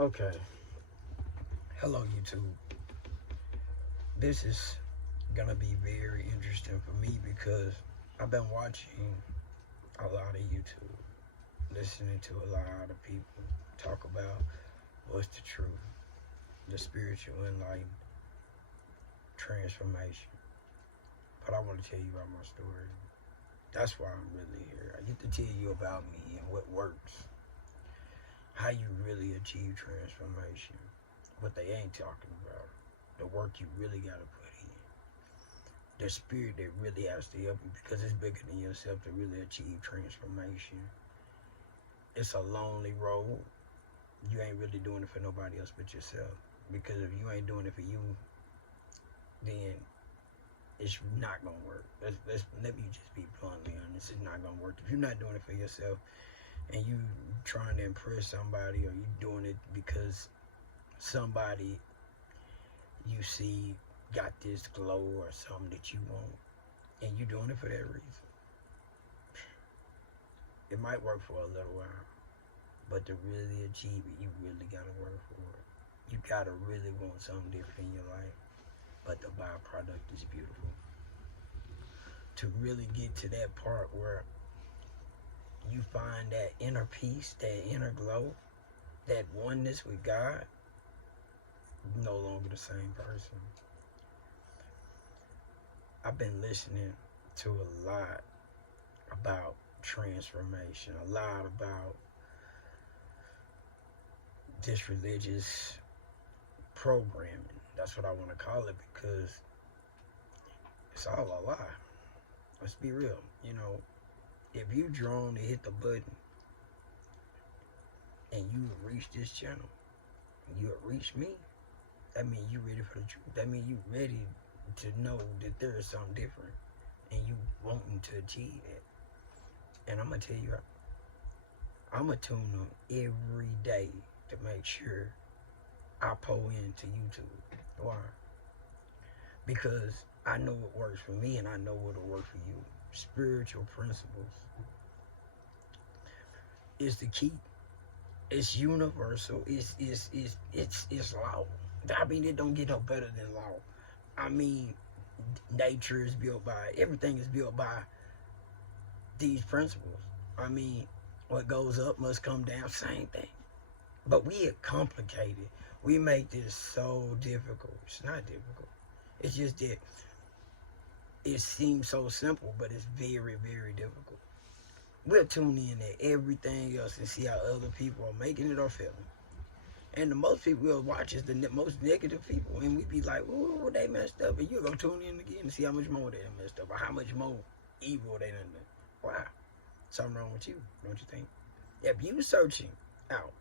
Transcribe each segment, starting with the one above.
Okay. Hello, YouTube. This is gonna be very interesting for me because I've been watching a lot of YouTube, listening to a lot of people talk about what's the truth, the spiritual enlightened transformation. But I want to tell you about my story. That's why I'm really here. I get to tell you about me and what works, how you really achieve transformation, what they ain't talking about, the work you really got to put in, the spirit that really has to help you because it's bigger than yourself to really achieve transformation. It's a lonely road. You ain't really doing it for nobody else but yourself, because if you ain't doing it for you, then it's not gonna work. Let me just be bluntly honest. It's not gonna work if you're not doing it for yourself and you trying to impress somebody, or you doing it because somebody you see got this glow or something that you want, and you doing it for that reason. It might work for a little while, but to really achieve it, you really gotta work for it. You gotta really want something different in your life, but the byproduct is beautiful. To really get to that part where you find that inner peace, that inner glow, that oneness with God, you're no longer the same person. I've been listening to a lot about transformation, a lot about this religious programming. That's what I want to call it, because it's all a lie. Let's be real. You know, if you drawn to hit the button and you reach this channel, you reach me, that means you ready for the truth. That means you ready to know that there is something different, and you wanting to achieve it. And I'm gonna tell you, I'm gonna tune in every day to make sure I pull into YouTube. Why? Because I know what works for me, and I know what'll work for you. Spiritual principles is the key. It's universal. It's law. I mean, it don't get no better than law. I mean, nature is built by, everything is built by these principles. I mean, what goes up must come down, same thing. But we are complicated. We make this so difficult. It's not difficult. It's just that it seems so simple, but it's very, very difficult. We'll tune in at everything else and see how other people are making it or failing. And the most people we'll watch is the most negative people. And we be like, oh, they messed up. And you'll go tune in again and see how much more they messed up, or how much more evil they done. Why? Something wrong with you, don't you think? If you searching out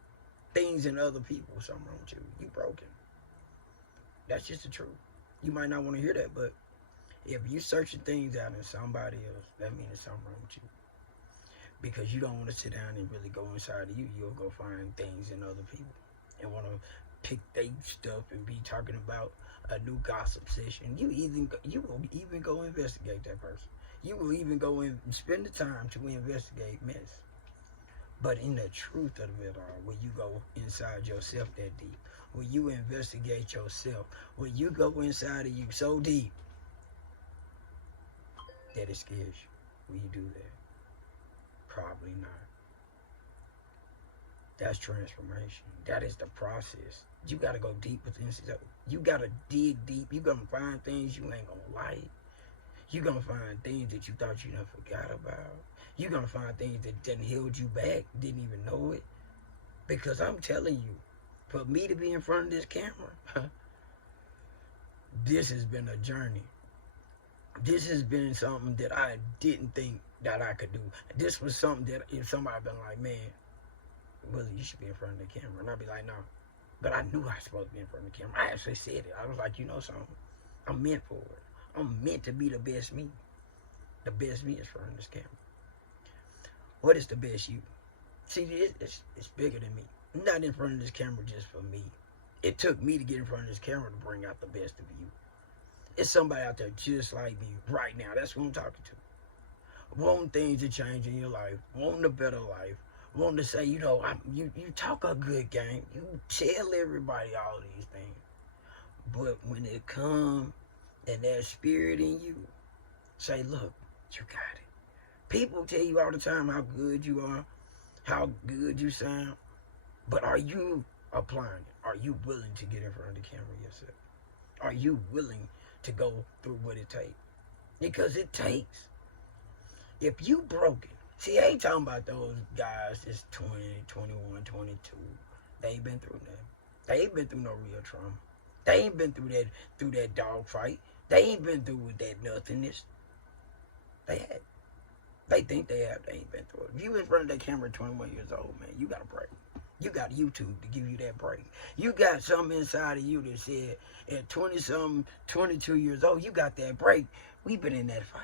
things in other people, something wrong with you. You broken. That's just the truth. You might not want to hear that, but if you searching things out in somebody else, that means there's something wrong with you. Because you don't want to sit down and really go inside of you. You'll go find things in other people and want to pick their stuff and be talking about a new gossip session. You will even go investigate that person. You will even go and spend the time to investigate mess. But in the truth of it all, when you go inside yourself that deep, when you investigate yourself, when you go inside of you so deep that it scares you, when you do that, probably not. That's transformation. That is the process. You got to go deep within yourself. You got to dig deep. You going to find things you ain't going to like. You're going to find things that you thought you done forgot about. You're going to find things that didn't held you back, didn't even know it. Because I'm telling you, for me to be in front of this camera, this has been a journey. This has been something that I didn't think that I could do. This was something that if somebody been like, man, Willie, you should be in front of the camera. And I'd be like, no. But I knew I was supposed to be in front of the camera. I actually said it. I was like, you know something? I'm meant for it. I'm meant to be the best me. The best me is in front of this camera. What is the best you? See, it's bigger than me. I'm not in front of this camera just for me. It took me to get in front of this camera to bring out the best of you. It's somebody out there just like me right now. That's who I'm talking to. Wanting things to change in your life. Wanting a better life. want to say, you talk a good game. You tell everybody all these things. But when it comes and that spirit in you, say, look, you got it. People tell you all the time how good you are, how good you sound. But are you applying it? Are you willing to get in front of the camera yourself? Are you willing to go through what it takes? Because it takes. If you broken, see, I ain't talking about those guys that's 20, 21, 22. They ain't been through that. They ain't been through no real trauma. They ain't been through that dog fight. They ain't been through with that nothingness. They had. They think they have. They ain't been through it. If you in front of that camera at 21 years old, man, you got a break. You got YouTube to give you that break. You got something inside of you that said at 20-something, 22 years old, you got that break. We've been in that fight.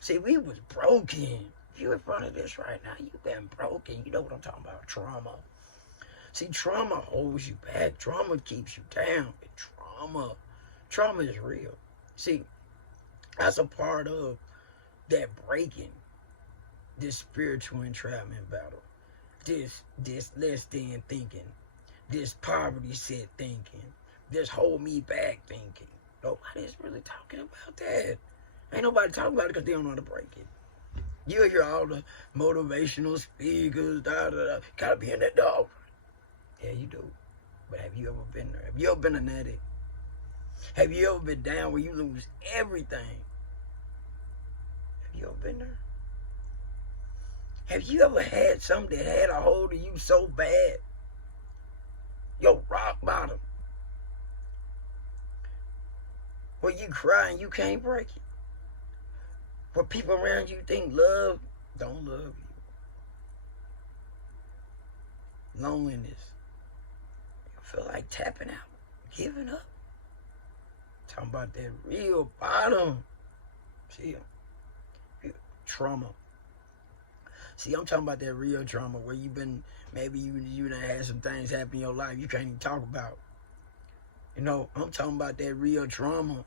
See, we was broken. If you in front of this right now, you been broken. You know what I'm talking about, trauma. See, trauma holds you back. Trauma keeps you down. Trauma is real. See, that's a part of that breaking, this spiritual entrapment battle. This less than thinking, this poverty set thinking, this hold me back thinking. Nobody's really talking about that. Ain't nobody talking about it because they don't know how to break it. You hear all the motivational speakers, gotta be in that dog. Yeah, you do. But have you ever been there? Have you ever been an addict? Have you ever been down where you lose everything? Have you ever been there? Have you ever had something that had a hold of you so bad? Your rock bottom. Where you cry and you can't break it. Where people around you think love, don't love you. Loneliness. You feel like tapping out, giving up. Talking about that real bottom. See, trauma. See, I'm talking about that real trauma where you've been, maybe you done had some things happen in your life you can't even talk about. I'm talking about that real trauma.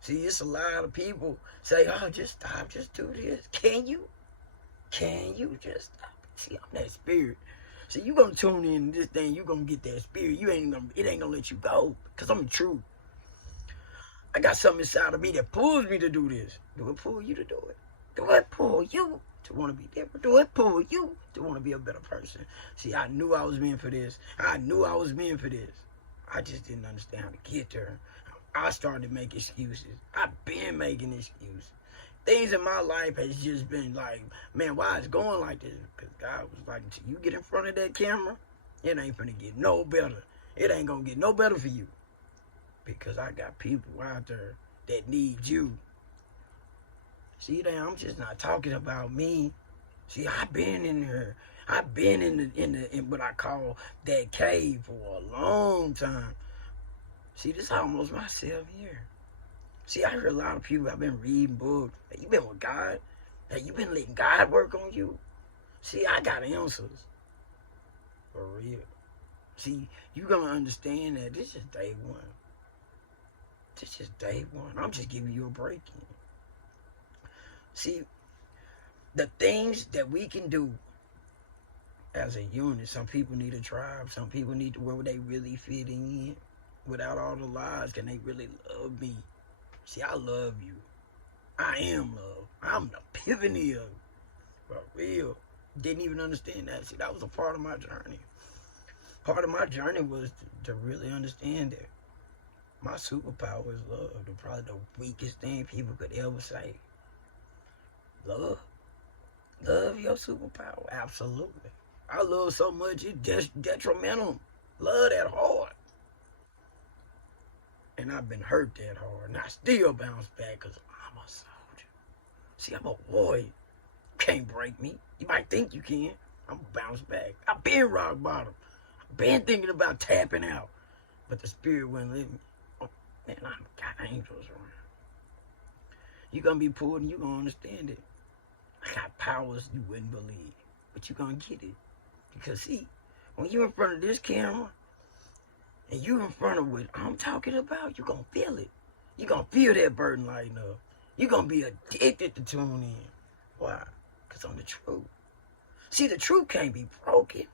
See, it's a lot of people say, oh, just stop, just do this. Can you? Can you just stop? See, I'm that spirit. See, you gonna tune in to this thing, you gonna get that spirit. It ain't gonna let you go, because I'm the truth. I got something inside of me that pulls me to do this. Do it pull you to do it? Do it pull you to want to be different? Do it pull you to want to be a better person? See, I knew I was meant for this. I knew I was meant for this. I just didn't understand how to get there. I started to make excuses. I've been making excuses. Things in my life has just been like, man, why it's going like this? Because God was like, until you get in front of that camera, it ain't finna get no better. It ain't gonna get no better for you. Because I got people out there that need you. See, I'm just not talking about me. See, I've been in there. I've been in what I call that cave for a long time. See, this is almost my 7th year. See, I hear a lot of people, I've been reading books. Hey, you been with God? Hey, you been letting God work on you? See, I got answers. For real. See, you gonna understand that this is day one. This is day one. I'm just giving you a break in. See, the things that we can do as a unit, some people need a tribe, some people need to where they really fit in without all the lies. Can they really love me? See, I love you. I am love. I'm the epiphany of it. For real. Didn't even understand that. See, that was a part of my journey. Part of my journey was to really understand that my superpower is love. Probably the weakest thing people could ever say. Love. Love your superpower. Absolutely. I love so much, it's detrimental. Love that hard. And I've been hurt that hard. And I still bounce back because I'm a soldier. See, I'm a warrior. You can't break me. You might think you can. I'm going to bounce back. I've been rock bottom. I've been thinking about tapping out. But the spirit wouldn't let me. Oh, man, I've got angels around. You're going to be pulled and you're going to understand it. I got powers you wouldn't believe. But you're going to get it. Because, see, when you're in front of this camera, and you're in front of what I'm talking about, you're going to feel it. You're going to feel that burden lighten up. You're going to be addicted to tune in. Why? Because I'm the truth. See, the truth can't be broken.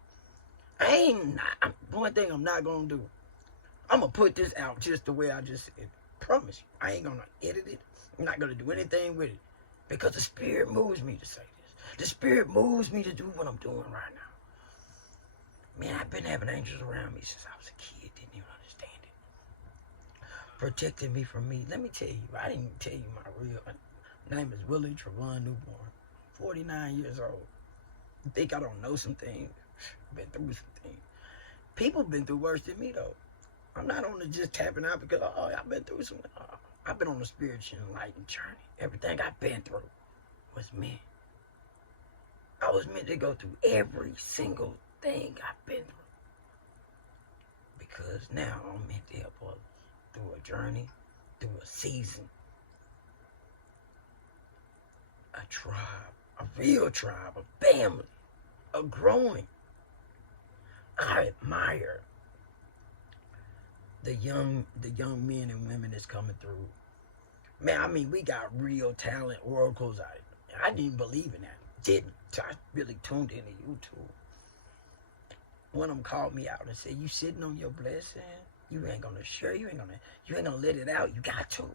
One thing I'm not going to do, I'm going to put this out just the way I just said. Promise you. I ain't going to edit it. I'm not going to do anything with it. Because the Spirit moves me to say this. The Spirit moves me to do what I'm doing right now. Man, I've been having angels around me since I was a kid. Didn't even understand it. Protecting me from me. Let me tell you, I didn't tell you my real name is Willie Trevon Newborn. 49 years old. You think I don't know some things? Been through some things. People been through worse than me, though. I'm not on the just tapping out because, I've been through some. I've been on a spiritual enlightened journey. Everything I've been through was meant. I was meant to go through every single thing I've been through. Because now I'm meant to help others through a journey, through a season, a tribe, a real tribe, a family, a growing. I admire the young men and women that's coming through. Man, I mean, we got real talent oracles. I didn't believe in that. Didn't. I really tuned into YouTube. One of them called me out and said, "You sitting on your blessing? You ain't gonna share. You ain't gonna let it out. You got to.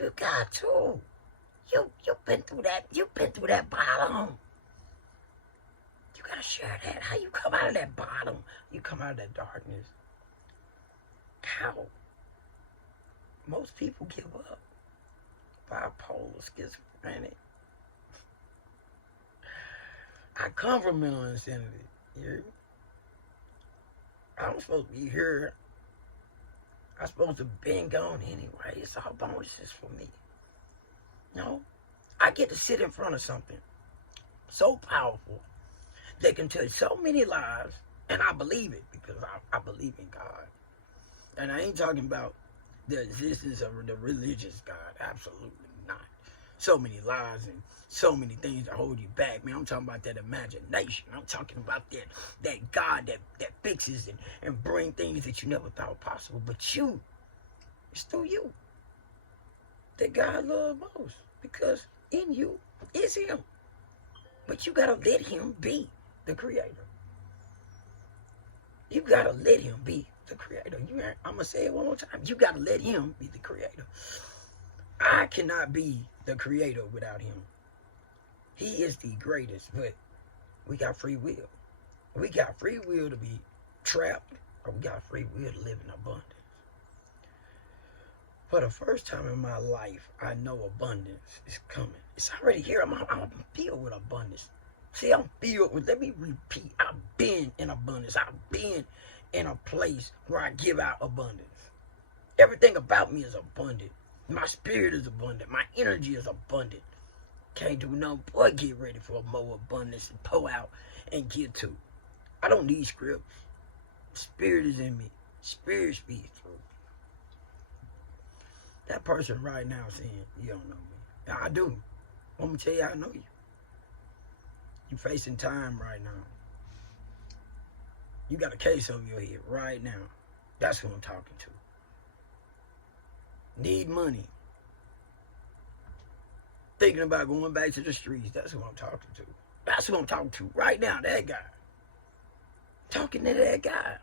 You got to. You've been through that. You've been through that bottom. You gotta share that. How you come out of that bottom? You come out of that darkness. How? Most people give up. Bipolar, schizophrenic. I come from mental insanity. You hear me? I'm supposed to be here. I'm supposed to be gone anyway. It's all bonuses for me. No, I get to sit in front of something so powerful that can touch so many lives, and I believe it because I believe in God. And I ain't talking about the existence of the religious God. Absolutely not. So many lies and so many things that hold you back, man. I'm talking about that imagination. I'm talking about that God that fixes and bring things that you never thought possible. But it's through you that God loves most. Because in you is Him. But you gotta let Him be the creator. You gotta let Him be the creator. I'm gonna say it one more time. You gotta let Him be the creator. I cannot be the creator without Him. He is the greatest, but we got free will. We got free will to be trapped, or we got free will to live in abundance. For the first time in my life, I know abundance is coming. It's already here. I'm filled with abundance. See, I'm filled with, let me repeat, I've been in abundance. I've been in a place where I give out abundance. Everything about me is abundant. My spirit is abundant. My energy is abundant. Can't do nothing but get ready for more abundance and pour out and get to. I don't need scripts. Spirit is in me. Spirit speaks through. That person right now saying, "You don't know me." I do. I'm going to tell you I know you. You're facing time right now. You got a case over your head right now. That's who I'm talking to. Need money. Thinking about going back to the streets. That's who I'm talking to. That's who I'm talking to right now, that guy. Talking to that guy.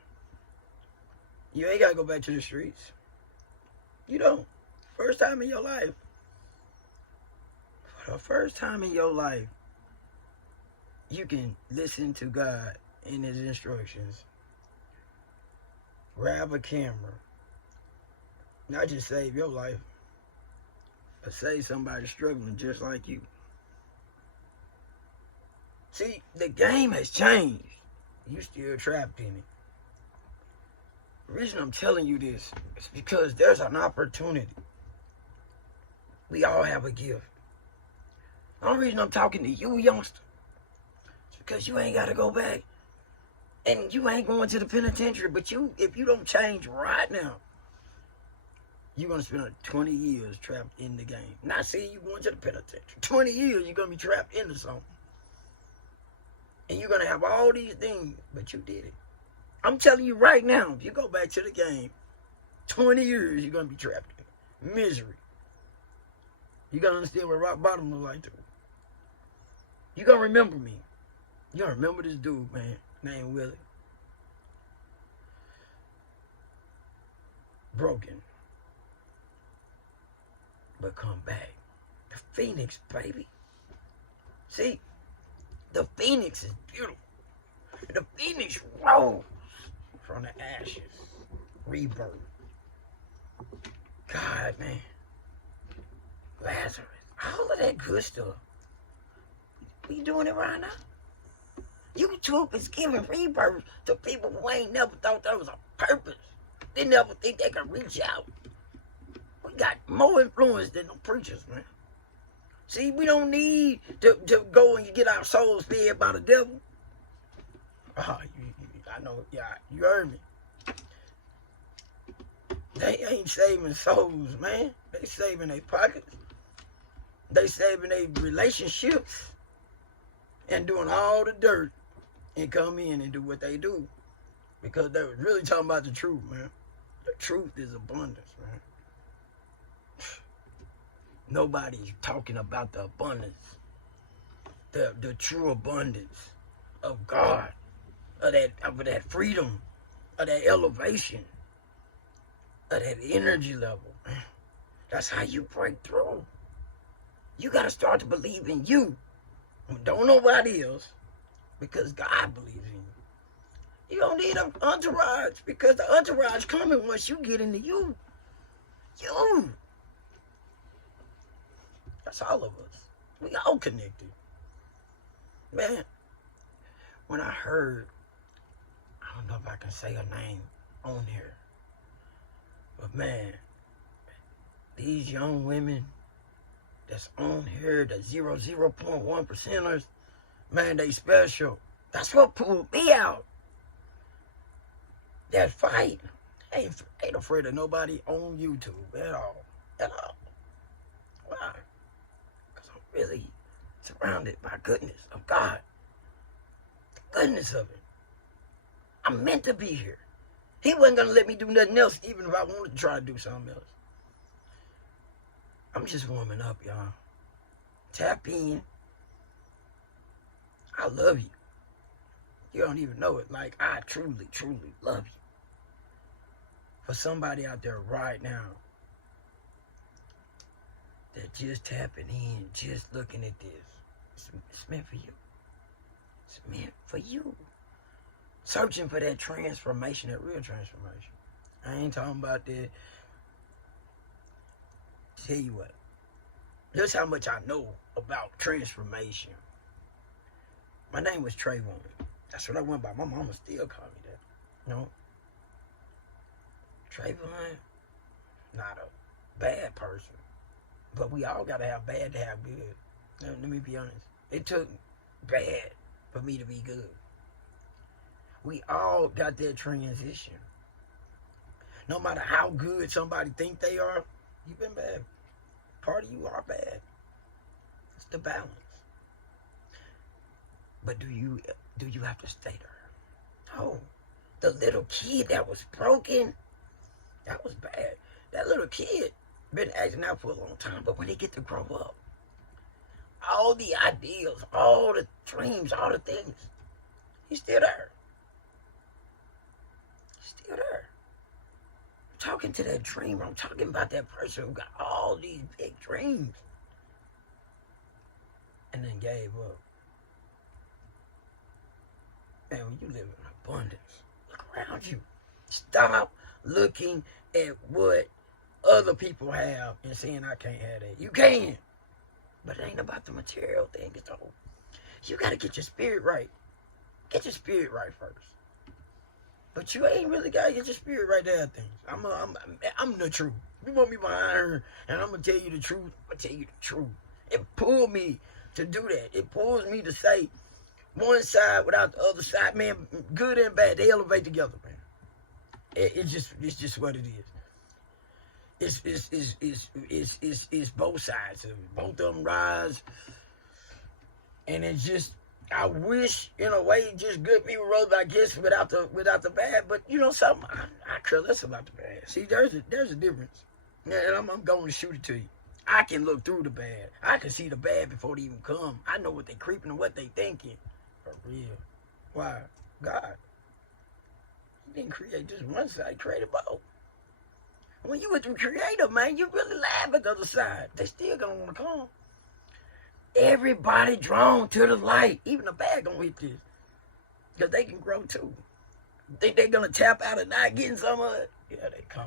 You ain't got to go back to the streets. You don't. First time in your life. For the first time in your life, you can listen to God in His instructions. Grab a camera. Not just save your life, but save somebody struggling just like you. See, the game has changed. You still trapped in it. The reason I'm telling you this is because there's an opportunity. We all have a gift. The only reason I'm talking to you, youngster, is because you ain't got to go back. And you ain't going to the penitentiary. But if you don't change right now, you're going to spend 20 years trapped in the game. Not saying you're going to the penitentiary. 20 years, you're going to be trapped into something. And you're going to have all these things, but you did it. I'm telling you right now, if you go back to the game, 20 years, you're going to be trapped in misery. You got to understand what rock bottom look like, too. You're going to remember me. You remember this dude, man, named Willie? Broken, but come back. The Phoenix, baby. See, the Phoenix is beautiful. The Phoenix rose from the ashes. Rebirth. God, man. Lazarus. All of that good stuff. We doing it right now. YouTube is giving rebirth to people who ain't never thought there was a purpose. They never think they can reach out. We got more influence than the preachers, man. See, we don't need to go and get our souls fed by the devil. I know, yeah, you heard me. They ain't saving souls, man. They saving their pockets. They saving their relationships and doing all the dirt and come in and do what they do. Because they was really talking about the truth, man. The truth is abundance, man. Nobody's talking about the abundance. The true abundance of God. Of that freedom. Of that elevation. Of that energy level. That's how you break through. You got to start to believe in you. Don't nobody else. Because God believes in you. You don't need an entourage. Because the entourage coming once you get into you. You. That's all of us. We all connected. Man, when I heard, I don't know if I can say her name on here, but man, these young women that's on here, the 0.1%ers, man, they special. That's what pulled me out. That fight. Ain't afraid of nobody on YouTube at all. At all. Why? Because I'm really surrounded by goodness of God. The goodness of it. I'm meant to be here. He wasn't going to let me do nothing else, even if I wanted to try to do something else. I'm just warming up, y'all. Tap in. I love you. You don't even know it. Like, I truly, truly love you. For somebody out there right now that just tapping in, just looking at this, it's meant for you. It's meant for you. Searching for that transformation, that real transformation. I ain't talking about that. Tell you what. That's how much I know about transformation. My name was Trayvon. That's what I went by. My mama still call me that. You know? Trayvon, not a bad person. But we all gotta have bad to have good. Let me be honest. It took bad for me to be good. We all got that transition. No matter how good somebody think they are, you've been bad. Part of you are bad. It's the balance. But do you have to stay there? No. The little kid that was broken, that was bad. That little kid been acting out for a long time, but when they get to grow up, all the ideals, all the dreams, all the things, he's still there. Still there. I'm talking to that dreamer. I'm talking about that person who got all these big dreams and then gave up. Man, when you live in abundance, look around you. Stop looking at what other people have and saying, I can't have that. You can. But it ain't about the material thing. It's all. You got to get your spirit right. Get your spirit right first. But you ain't really got to get your spirit right to have things. I'm the truth. You want me behind her and I'm going to tell you the truth, I'm going to tell you the truth. It pulled me to do that. It pulls me to say one side without the other side. Man, good and bad, they elevate together, man. It's just what it is. It's both sides of it. Both of them rise. And it's just, I wish, in a way, just good people rose, I guess, without the bad. But you know something, I care less about the bad. See, there's a difference. And I'm going to shoot it to you. I can look through the bad. I can see the bad before they even come. I know what they creeping and what they thinking. For real. Why? God. He didn't create just one side, he created both. When you with the creator, man, you really laugh at the other side. They still gonna want to come. Everybody drawn to the light. Even the bad gonna hit this. Because they can grow too. Think they gonna tap out and not getting some of it? Yeah, they come.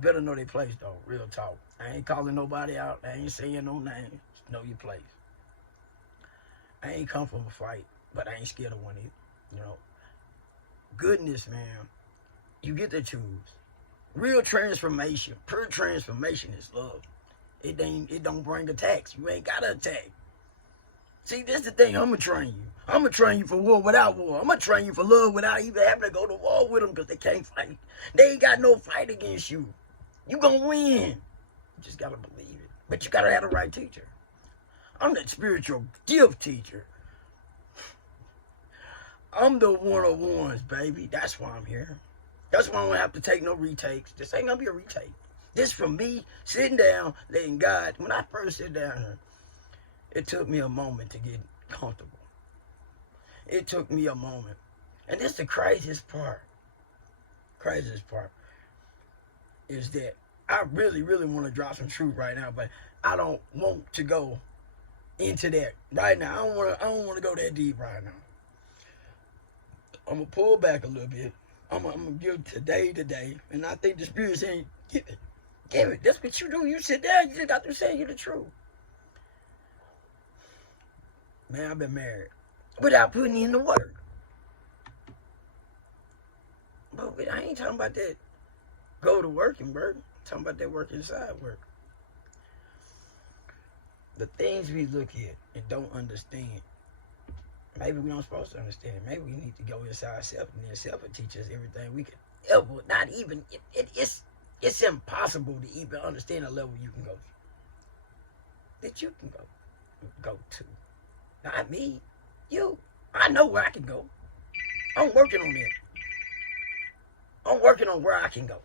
Better know their place though, real talk. I ain't calling nobody out. I ain't saying no names. Just know your place. I ain't come from a fight, but I ain't scared of one either. You know, goodness, man, you get to choose. Real transformation, pure transformation is love. It don't bring attacks. You ain't gotta attack. See, this is the thing. I'ma train you. I'ma train you for war without war. I'ma train you for love without even having to go to war with them because they can't fight. They ain't got no fight against you. You gonna win. You just gotta believe it. But you gotta have the right teacher. I'm that spiritual gift teacher. I'm the one-on-ones, baby. That's why I'm here. That's why I don't have to take no retakes. This ain't gonna be a retake. This from me sitting down, letting God. When I first sit down here, it took me a moment to get comfortable. It took me a moment. And this is the craziest part. Craziest part is that I really, really want to drop some truth right now, but I don't want to go into that right now. I don't want to go that deep right now. I'm gonna pull back a little bit. I'm gonna give today, and I think the Spirit saying, give it. That's what you do. You sit down. You just got to say you the truth. Man, I've been married without putting in the work. But I ain't talking about that go to working, bro. I'm talking about that work inside work. The things we look at and don't understand, maybe we don't supposed to understand. Maybe we need to go inside ourselves, and then self will teach us everything we can ever. Not even it's impossible to even understand a level you can go to. That you can go to. Not me, you. I know where I can go. I'm working on that. I'm working on where I can go.